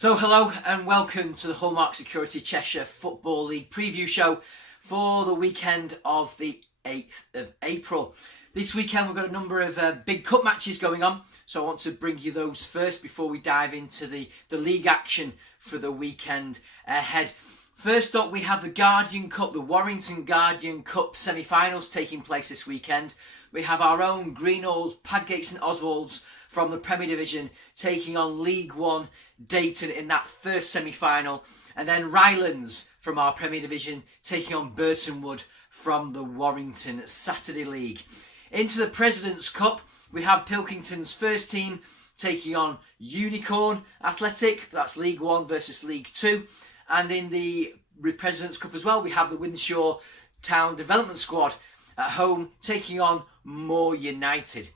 So hello and welcome to the Hallmark Security Cheshire Football League preview show for the weekend of the 8th of April. This weekend we've got a number of big cup matches going on, so I want to bring you those first before we dive into the league action for the weekend ahead. First up, we have the Guardian Cup, the Warrington Guardian Cup semi-finals taking place this weekend. We have our own Greenhalghs, Padgate St Oswald's from the Premier Division taking on League One Dayton in that first semi-final. And then Rylands from our Premier Division taking on Burton Wood from the Warrington Saturday League. Into the President's Cup, we have Pilkington's first team taking on Unicorn Athletic. That's League One versus League Two. And in the President's Cup as well, we have the Wythenshawe Town Development Squad at home taking on Moore United.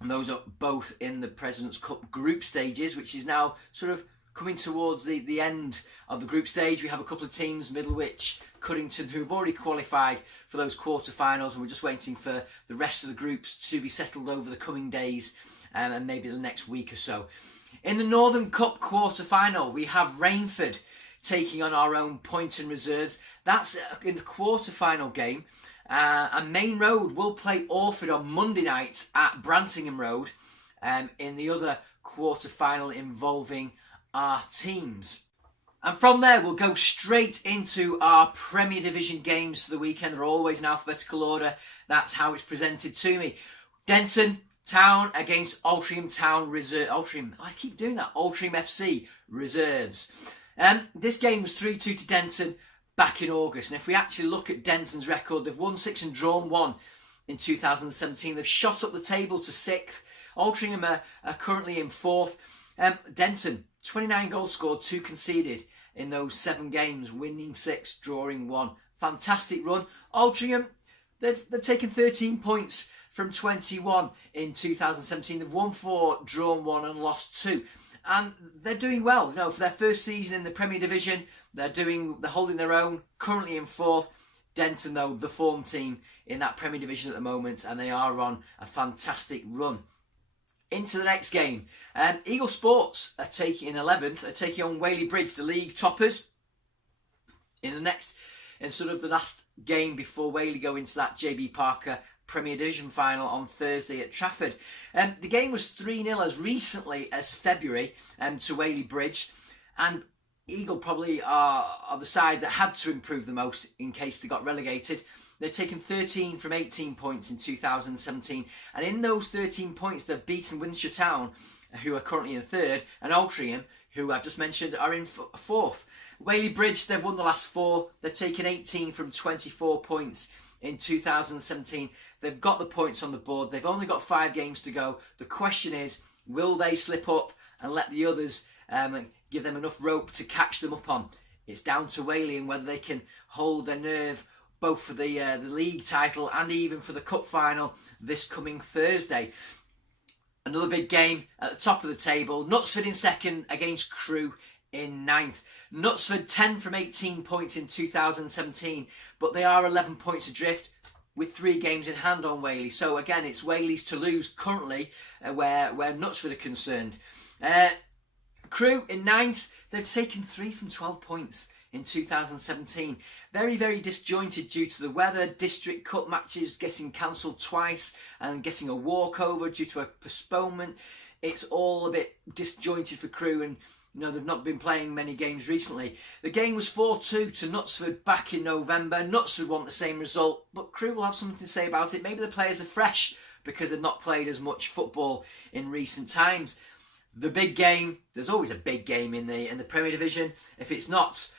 And those are both in the President's Cup group stages, which is now sort of coming towards the end of the group stage. We have a couple of teams, Middlewich, Cuddington, who've already qualified for those quarter-finals, and we're just waiting for the rest of the groups to be settled over the coming days and maybe the next week or so. In the Northern Cup quarter-final, we have Rainford taking on our own Poynton Reserves. That's in the quarter-final game. And Main Road will play Orford on Monday night at Brantingham Road in the other quarter-final involving our teams. And from there, we'll go straight into our Premier Division games for the weekend. They're always in alphabetical order. That's how it's presented to me. Denton Town against Altrincham Town Reserve. Altrincham FC Reserves. This game was 3-2 to Denton back in August. And if we actually look at Denton's record, they've won 6 and drawn 1 in 2017. They've shot up the table to 6th. Altrincham are currently in 4th. Denton, 29 goals scored, 2 conceded in those 7 games, winning 6, drawing 1. Fantastic run. Altrincham, they've taken 13 points from 21 in 2017. They've won 4, drawn 1 and lost 2. And they're doing well. You know, for their first season in the Premier Division, they're holding their own, currently in 4th. Denton, though, the form team in that Premier Division at the moment, and they are on a fantastic run. Into the next game, Eagle Sports are taking 11th, are taking on Whaley Bridge, the league toppers, in sort of the last game before Whaley go into that JB Parker Premier Division final on Thursday at Trafford. The game was 3-0 as recently as February to Whaley Bridge, and Eagle probably are the side that had to improve the most in case they got relegated. They've taken 13 from 18 points in 2017, and in those 13 points they've beaten Wythenshawe Town, who are currently in 3rd, and Altrincham, who I've just mentioned, are in 4th. Whaley Bridge, they've won the last 4. They've taken 18 from 24 points in 2017. They've got the points on the board. They've only got 5 games to go. The question is, will they slip up and let the others give them enough rope to catch them up on? It's down to Whaley and whether they can hold their nerve both for the league title and even for the cup final this coming Thursday. Another big game at the top of the table. Knutsford in 2nd against Crewe in 9th. Knutsford 10 from 18 points in 2017, but they are 11 points adrift with 3 games in hand on Whaley. So again, it's Whaley's to lose currently where Knutsford are concerned. Crewe in 9th, they've taken 3 from 12 points in 2017. Very, very disjointed due to the weather. District Cup matches getting cancelled twice and getting a walkover due to a postponement. It's all a bit disjointed for Crewe, and they've not been playing many games recently. The game was 4-2 to Knutsford back in November. Knutsford want the same result, but Crewe will have something to say about it. Maybe the players are fresh because they've not played as much football in recent times. The big game, there's always a big game in the Premier Division. If it's not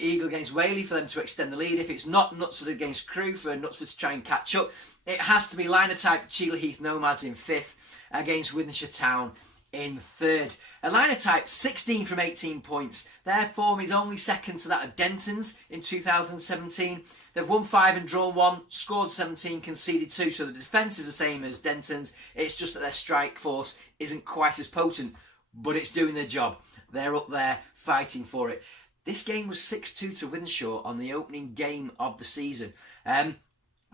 Eagle against Whaley for them to extend the lead, if it's not Knutsford against Crewe for Knutsford to try and catch up, it has to be Linotype Cheadle Heath Nomads in 5th against Wythenshawe Town in 3rd. Linotype 16 from 18 points. Their form is only second to that of Denton's in 2017. They've won 5 and drawn 1, scored 17, conceded 2, so the defence is the same as Denton's. It's just that their strike force isn't quite as potent, but it's doing their job. They're up there fighting for it. This game was 6-2 to Wythenshawe on the opening game of the season.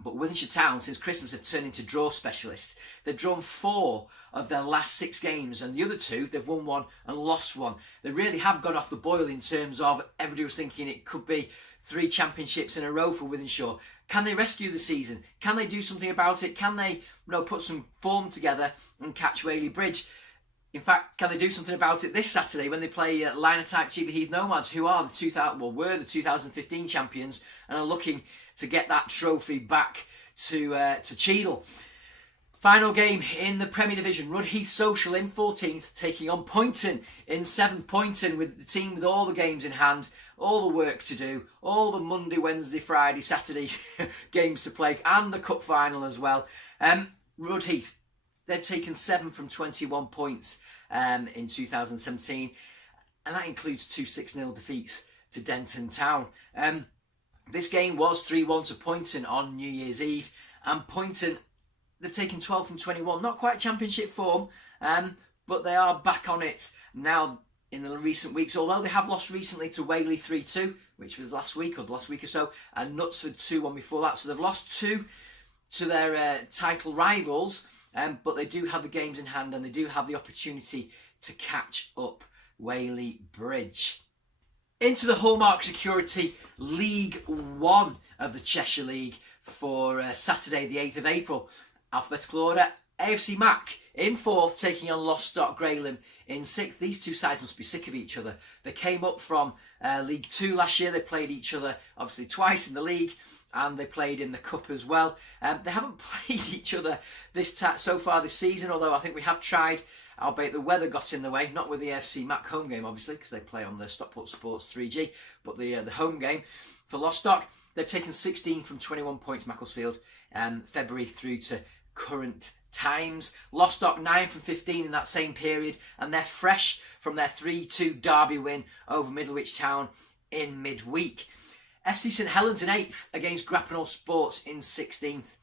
But Wythenshawe Town, since Christmas, have turned into draw specialists. They've drawn 4 of their last 6 games, and the other 2, they've won 1 and lost 1. They really have gone off the boil in terms of everybody was thinking it could be 3 championships in a row for Wythenshawe. Can they rescue the season? Can they do something about it? Can they put some form together and catch Whaley Bridge? In fact, can they do something about it this Saturday when they play Linotype Cheetham Heath Nomads, who are were the 2015 champions and are looking to get that trophy back to Cheadle. Final game in the Premier Division, Rudheath Social in 14th, taking on Poynton in 7th. Poynton with the team with all the games in hand, all the work to do, all the Monday, Wednesday, Friday, Saturday games to play, and the cup final as well. Rudheath, they've taken 7 from 21 points in 2017, and that includes 2 6-0 defeats to Denton Town. This game was 3-1 to Poynton on New Year's Eve, and Poynton, they've taken 12 from 21. Not quite championship form, but they are back on it now in the recent weeks, although they have lost recently to Whaley 3-2, which was last week or so, and Knutsford 2-1 before that. So they've lost 2 to their title rivals, but they do have the games in hand and they do have the opportunity to catch up Whaley Bridge. Into the Hallmark Security League 1 of the Cheshire League for Saturday the 8th of April. Alphabetical order, AFC Mac in 4th, taking on Lostock Graylam in 6th. These 2 sides must be sick of each other. They came up from League 2 last year. They played each other obviously twice in the league, and they played in the cup as well. They haven't played each other so far this season, although I think we have tried, albeit the weather got in the way, not with the AFC Mac home game obviously, because they play on the Stockport Sports 3G, but the home game for Lostock. They've taken 16 from 21 points, Macclesfield, February through to current times. Lostock 9 from 15 in that same period, and they're fresh from their 3-2 derby win over Middlewich Town in midweek. FC St Helens in 8th against Grappenhall Sports in 16th.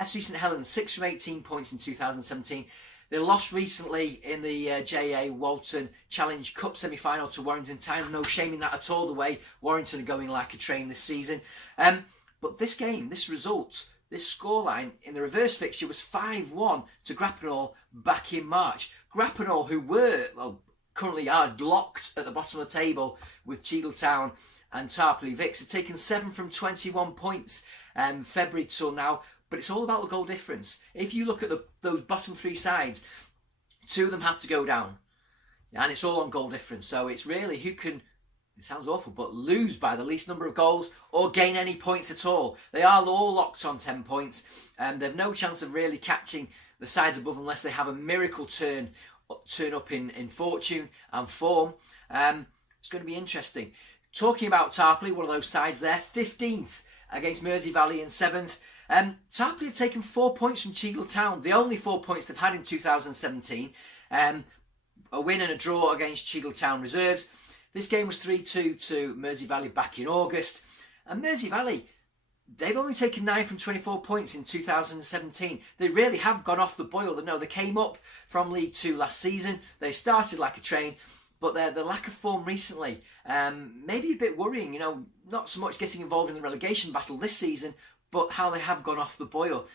FC St Helens 6 from 18 points in 2017. They lost recently in the JA Walton Challenge Cup semi-final to Warrington Town. No shame in that at all, the way Warrington are going like a train this season. But this game, this result, this scoreline in the reverse fixture was 5-1 to Grappenhall back in March. Grappenhall, who currently are locked at the bottom of the table with Cheadle Town and Tarpley Vicks, have taken 7 from 21 points February till now. But it's all about the goal difference. If you look at those bottom 3 sides, 2 of them have to go down. And it's all on goal difference. So it's really who can, it sounds awful, but lose by the least number of goals or gain any points at all. They are all locked on 10 points. And they've no chance of really catching the sides above unless they have a miracle turn up in fortune and form. It's going to be interesting. Talking about Tarpley, one of those sides there, 15th against Mersey Valley in 7th. Tarpley have taken 4 points from Cheadle Town, the only 4 points they've had in 2017. A win and a draw against Cheadle Town reserves. This game was 3-2 to Mersey Valley back in August. And Mersey Valley, they've only taken 9 from 24 points in 2017. They really have gone off the boil. No, they came up from League 2 last season. They started like a train, but the lack of form recently, maybe a bit worrying. Not so much getting involved in the relegation battle this season, but how they have gone off the boil.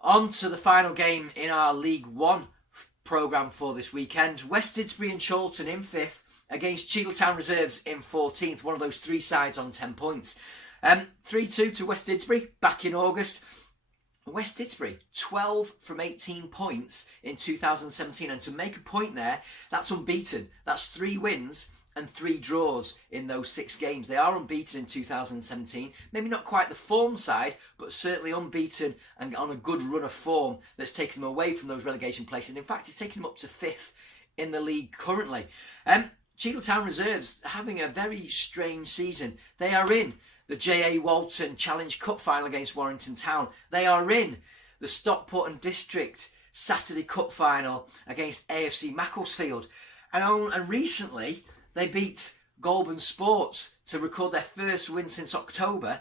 On to the final game in our League 1 programme for this weekend. West Didsbury and Chorlton in 5th against Cheadle Town Reserves in 14th. One of those 3 sides on 10 points. 3-2 to West Didsbury back in August. West Didsbury, 12 from 18 points in 2017. And to make a point there, that's unbeaten. That's 3 wins and 3 draws in those 6 games. They are unbeaten in 2017. Maybe not quite the form side, but certainly unbeaten and on a good run of form that's taken them away from those relegation places. In fact, it's taken them up to 5th in the league currently. Cheadle Town Reserves are having a very strange season. They are in the JA Walton Challenge Cup final against Warrington Town. They are in the Stockport and District Saturday Cup final against AFC Macclesfield. And recently, they beat Goulburn Sports to record their first win since October,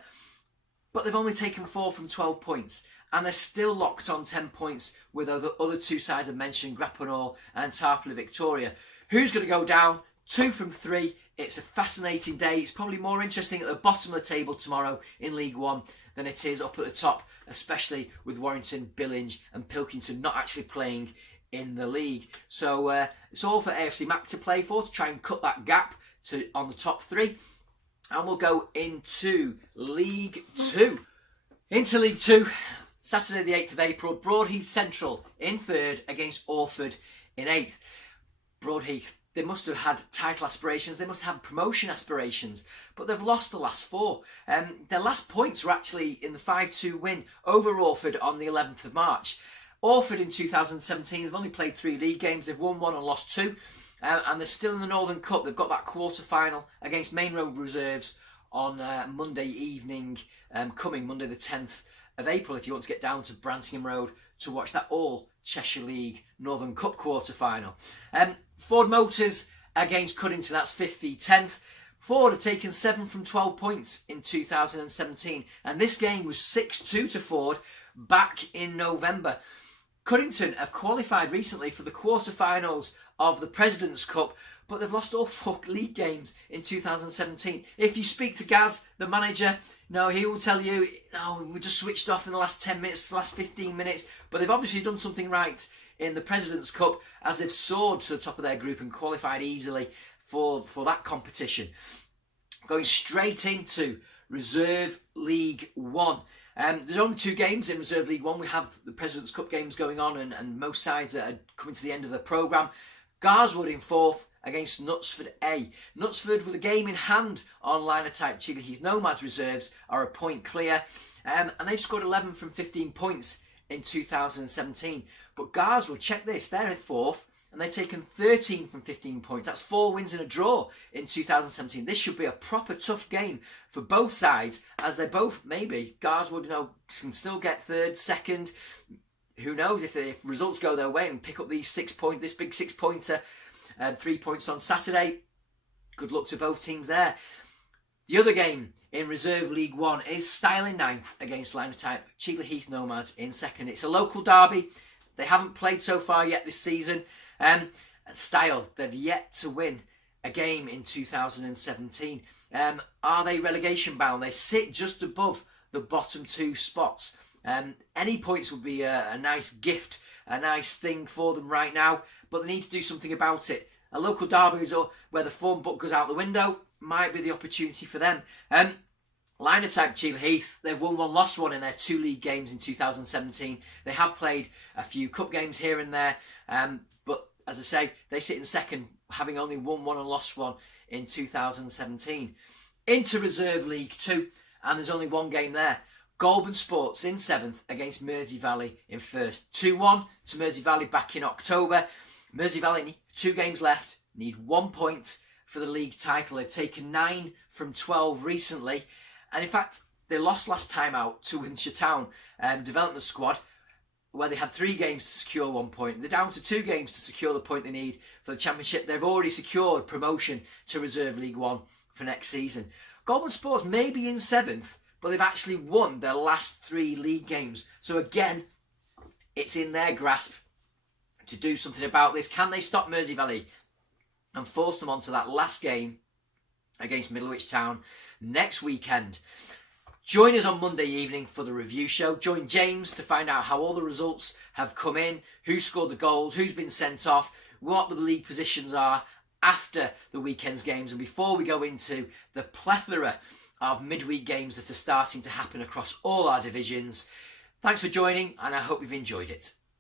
but they've only taken 4 from 12 points, and they're still locked on 10 points with the other 2 sides I've mentioned, Grappenhall and Tarpley Victoria. Who's going to go down? 2 from 3 It's a fascinating day. It's probably more interesting at the bottom of the table tomorrow in League One than it is up at the top, especially with Warrington, Billinge and Pilkington not actually playing in the league. So it's all for AFC Mac to play for, to try and cut that gap on the top three. And we'll go into League Two. Into League Two, Saturday the 8th of April, Broadheath Central in 3rd against Orford in 8th. Broadheath, they must have had title aspirations, they must have promotion aspirations, but they've lost the last 4. Their last points were actually in the 5-2 win over Orford on the 11th of March. Orford in 2017, they've only played 3 league games, they've won 1 and lost 2, and they're still in the Northern Cup. They've got that quarter-final against Main Road Reserves on Monday evening, coming Monday the 10th of April, if you want to get down to Brantingham Road to watch that all Cheshire League Northern Cup quarter-final. Ford Motors against Cuddington, that's 5th v 10th. Ford have taken 7 from 12 points in 2017, and this game was 6-2 to Ford back in November. Cuddington have qualified recently for the quarter-finals of the President's Cup, but they've lost all 4 league games in 2017. If you speak to Gaz, the manager, no, he will tell you, no, we just switched off in the last 10 minutes, last 15 minutes. But they've obviously done something right in the President's Cup, as they've soared to the top of their group and qualified easily for that competition. Going straight into Reserve League One. There's only 2 games in Reserve League One. We have the President's Cup games going on, and most sides are coming to the end of the programme. Garswood in 4th against Knutsford A. Knutsford with a game in hand on Linotype Cheadle Heath Nomads reserves are a point clear, and they've scored 11 from 15 points in 2017. But Garswood, check this, they're in 4th and they've taken 13 from 15 points. That's 4 wins and a draw in 2017. This should be a proper tough game for both sides, as they both, maybe Garswood, can still get 3rd, 2nd. Who knows if results go their way and pick up this big 6-pointer, 3 points on Saturday. Good luck to both teams there. The other game in Reserve League One is Style in 9th against Linotype Cheadle Heath Nomads in 2nd. It's a local derby. They haven't played so far yet this season. And Style, they've yet to win a game in 2017. Are they relegation bound? They sit just above the bottom 2 spots. Any points would be a nice gift, a nice thing for them right now, but they need to do something about it. A local derby where the form book goes out the window might be the opportunity for them. Linotype Cheadle Heath, they've won 1, lost 1 in their 2 league games in 2017. They have played a few cup games here and there, but as I say, they sit in 2nd, having only won 1 and lost 1 in 2017. Into Reserve League 2, and there's only 1 game there. Goulburn Sports in 7th against Mersey Valley in 1st. 2-1 to Mersey Valley back in October. Mersey Valley, 2 games left, need 1 point for the league title. They've taken 9 from 12 recently. And in fact, they lost last time out to Winshire Town development squad, where they had 3 games to secure 1 point. They're down to 2 games to secure the point they need for the championship. They've already secured promotion to Reserve League One for next season. Goulburn Sports may be in 7th, but they've actually won their last 3 league games. So again, it's in their grasp to do something about this. Can they stop Mersey Valley and force them onto that last game against Middlewich Town next weekend? Join us on Monday evening for the review show. Join James to find out how all the results have come in, who scored the goals, who's been sent off, what the league positions are after the weekend's games, and before we go into the plethora of midweek games that are starting to happen across all our divisions. Thanks for joining, and I hope you've enjoyed it.